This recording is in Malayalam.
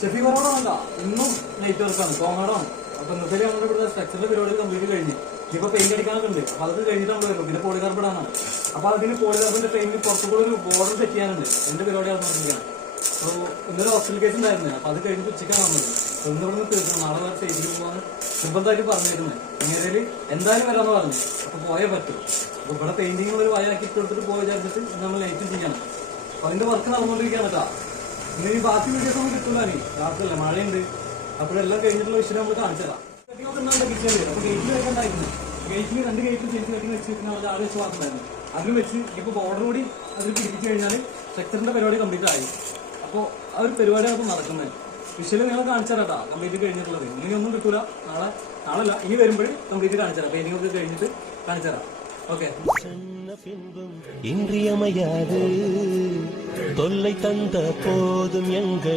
ഷെഫി പറോടാണല്ല ഇന്നും നൈറ്റ് വർക്കാണ് കോങ്ങാടാണ്. അപ്പൊ ഇന്നത്തെ നമ്മുടെ ഇവിടെ സ്ട്രക്ചറിന്റെ പരിപാടി കംപ്ലീറ്റ് കഴിഞ്ഞ് ഇപ്പൊ പെയിന്റ് അടിക്കാനൊക്കെ ഉണ്ട്. അപ്പൊ അതൊക്കെ കഴിഞ്ഞിട്ട് നമ്മൾ വരുള്ളൂ. പിന്നെ പോളികാർബിഡാണ്. അപ്പൊ അതിന് പോളികാർബിന്റെ പെയിന്റ് പുറത്തുകൂടെ ഒരു ബോർഡർ സെറ്റ് ചെയ്യാനുണ്ട്. എന്റെ പരിപാടി നടന്നിരിക്കുകയാണ്. അപ്പൊ ഇന്നൊരു ഹോസ്പിറ്റൽ കേസ് ഉണ്ടായിരുന്നു. അപ്പൊ അത് കഴിഞ്ഞിട്ട് ഉച്ചയ്ക്കാണ് വന്നത്. അപ്പൊ ഇന്ന് ഇവിടെ തീർക്കണം. നാളെ വേറെ സ്റ്റേജിൽ പോകാൻ നിർബന്ധമായിട്ട് പറഞ്ഞിരുന്നത്. ഇങ്ങനെ എന്തായാലും വരാമെന്ന് പറഞ്ഞു. അപ്പൊ പോയേ പറ്റും. അപ്പൊ ഇവിടെ പെയിന്റിങ് ഒരു വയാക്കി കൊടുത്തിട്ട് പോയി വിചാരിച്ചിട്ട് നമ്മൾ ലൈറ്റ് ചെയ്യണം. അപ്പൊ അതിന്റെ വർക്ക് നടന്നുകൊണ്ടിരിക്കുകയാണ് കേട്ടോ. ഇനി ഈ ബാക്കി വീഡിയോസ് ഒന്നും കിട്ടില്ല. നീ രാത്രിയല്ല, മഴയുണ്ട്. അപ്പോഴെല്ലാം കഴിഞ്ഞിട്ടുള്ള വിഷയം നമ്മൾ കാണിച്ചതാണ്. കിച്ചണിൽ അപ്പൊ ഗേറ്റിൽ വെക്കണ്ടായിരുന്നു. ഗേറ്റിൽ 2 ഗേറ്റിൽ ചേച്ചി കെട്ടി വെച്ച് നമ്മൾ ആറ് വെച്ച് മാത്രമായിരുന്നു. അതിന് വെച്ച് ഇപ്പൊ ബോർഡർ കൂടി അതിൽ പിടിപ്പിച്ചു കഴിഞ്ഞാൽ സ്ട്രക്ചറിന്റെ പരിപാടി കംപ്ലീറ്റ് ആയി. അപ്പോൾ ആ ഒരു പരിപാടിയാണ് അപ്പോൾ നടക്കുന്നത്. വിഷ്വല് നിങ്ങൾ കാണിച്ചു തരാം കംപ്ലീറ്റ് കഴിഞ്ഞിട്ടുള്ളത്. ഇനി ഒന്നും കിട്ടൂല. നാളല്ല ഇനി വരുമ്പോഴും കംപ്ലീറ്റ് കാണിച്ചു തരാം. പെയിന്റിംഗ് ഒക്കെ കഴിഞ്ഞിട്ട് കാണിച്ചു തരാം. ഓക്കെ. இன்றியமையாது தொல்லை தந்த போதும் எங்கள்